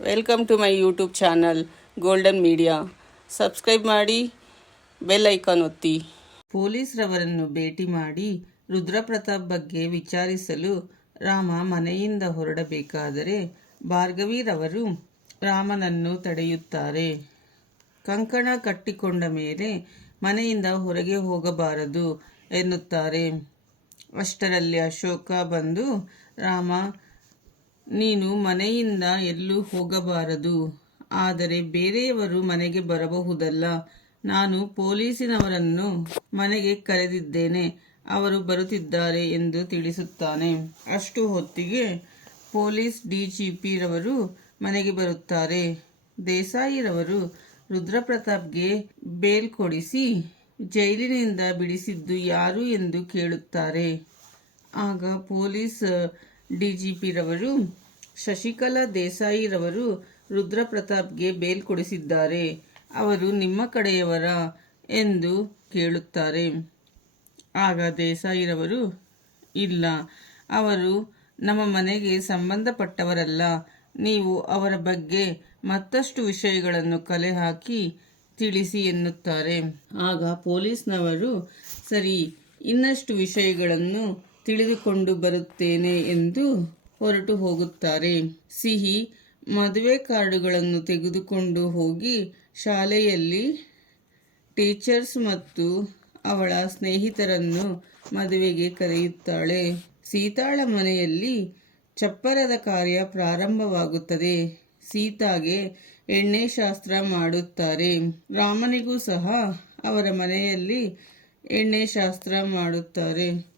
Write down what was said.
Welcome to my YouTube channel golden media subscribe ಮಾಡಿ bell icon ಒತ್ತಿ. ಪೊಲೀಸ್ರವರನ್ನು ಭೇಟಿ ಮಾಡಿ, ರುದ್ರಪ್ರತಾಪ್ ಬಗ್ಗೆ ವಿಚಾರಿಸಲು ರಾಮ ಮನೆಯಿಂದ ಹೊರಡಬೇಕಾದರೆ ಭಾರ್ಗವಿರವರು ರಾಮನನ್ನು ತಡೆಯುತ್ತಾರೆ. ಕಂಕಣ ಕಟ್ಟಿಕೊಂಡ ಮೇಲೆ ಮನೆಯಿಂದ ಹೊರಗೆ ಹೋಗಬಾರದು ಎನ್ನುತ್ತಾರೆ. ಅಷ್ಟರಲ್ಲಿ ಅಶೋಕ ಬಂದು ರಾಮ ನೀನು ಮನೆಯಿಂದ ಎಲ್ಲೂ ಹೋಗಬಾರದು. ಆದರೆ ಬೇರೆಯವರು ಮನೆಗೆ ಬರಬಹುದಲ್ಲ. ನಾನು ಪೊಲೀಸಿನವರನ್ನು ಮನೆಗೆ ಕರೆದಿದ್ದೇನೆ. ಅವರು ಬರುತ್ತಿದ್ದಾರೆ ಎಂದು ತಿಳಿಸುತ್ತಾನೆ. ಅಷ್ಟು ಹೊತ್ತಿಗೆ ಪೊಲೀಸ್ ಡಿಜಿಪಿರವರು ಮನೆಗೆ ಬರುತ್ತಾರೆ. ದೇಸಾಯಿರವರು ರುದ್ರಪ್ರತಾಪ್ಗೆ ಬೇಲ್ ಕೊಡಿಸಿ ಜೈಲಿನಿಂದ ಬಿಡಿಸಿದ್ದು ಯಾರು ಎಂದು ಕೇಳುತ್ತಾರೆ. ಆಗ ಪೊಲೀಸ್ ಡಿಜಿಪಿರವರು ಶಶಿಕಲಾ ದೇಸಾಯಿರವರು ರುದ್ರಪ್ರತಾಪ್ಗೆ ಬೇಲ್ ಕೊಡಿಸಿದ್ದಾರೆ. ಅವರು ನಿಮ್ಮ ಕಡೆಯವರ ಎಂದು ಕೇಳುತ್ತಾರೆ. ಆಗ ದೇಸಾಯಿರವರು, ಇಲ್ಲ, ಅವರು ನಮ್ಮ ಮನೆಗೆ ಸಂಬಂಧಪಟ್ಟವರಲ್ಲ, ನೀವು ಅವರ ಬಗ್ಗೆ ಮತ್ತಷ್ಟು ವಿಷಯಗಳನ್ನು ಕಲೆ ಹಾಕಿ ತಿಳಿಸಿ ಎನ್ನುತ್ತಾರೆ. ಆಗ ಪೊಲೀಸ್ನವರು, ಸರಿ, ಇನ್ನಷ್ಟು ವಿಷಯಗಳನ್ನು ತಿಳಿದುಕೊಂಡು ಬರುತ್ತೇನೆ ಎಂದು ಹೊರಟು ಹೋಗುತ್ತಾರೆ. ಸಿಹಿ ಮದುವೆ ಕಾರ್ಡುಗಳನ್ನು ತೆಗೆದುಕೊಂಡು ಹೋಗಿ ಶಾಲೆಯಲ್ಲಿ ಟೀಚರ್ಸ್ ಮತ್ತು ಅವಳ ಸ್ನೇಹಿತರನ್ನು ಮದುವೆಗೆ ಕರೆಯುತ್ತಾಳೆ. ಸೀತಾಳ ಮನೆಯಲ್ಲಿ ಚಪ್ಪರದ ಕಾರ್ಯ ಪ್ರಾರಂಭವಾಗುತ್ತದೆ. ಸೀತಾಗೆ ಎಣ್ಣೆ ಶಾಸ್ತ್ರ ಮಾಡುತ್ತಾರೆ. ರಾಮನಿಗೂ ಸಹ ಅವರ ಮನೆಯಲ್ಲಿ ಎಣ್ಣೆ ಶಾಸ್ತ್ರ ಮಾಡುತ್ತಾರೆ.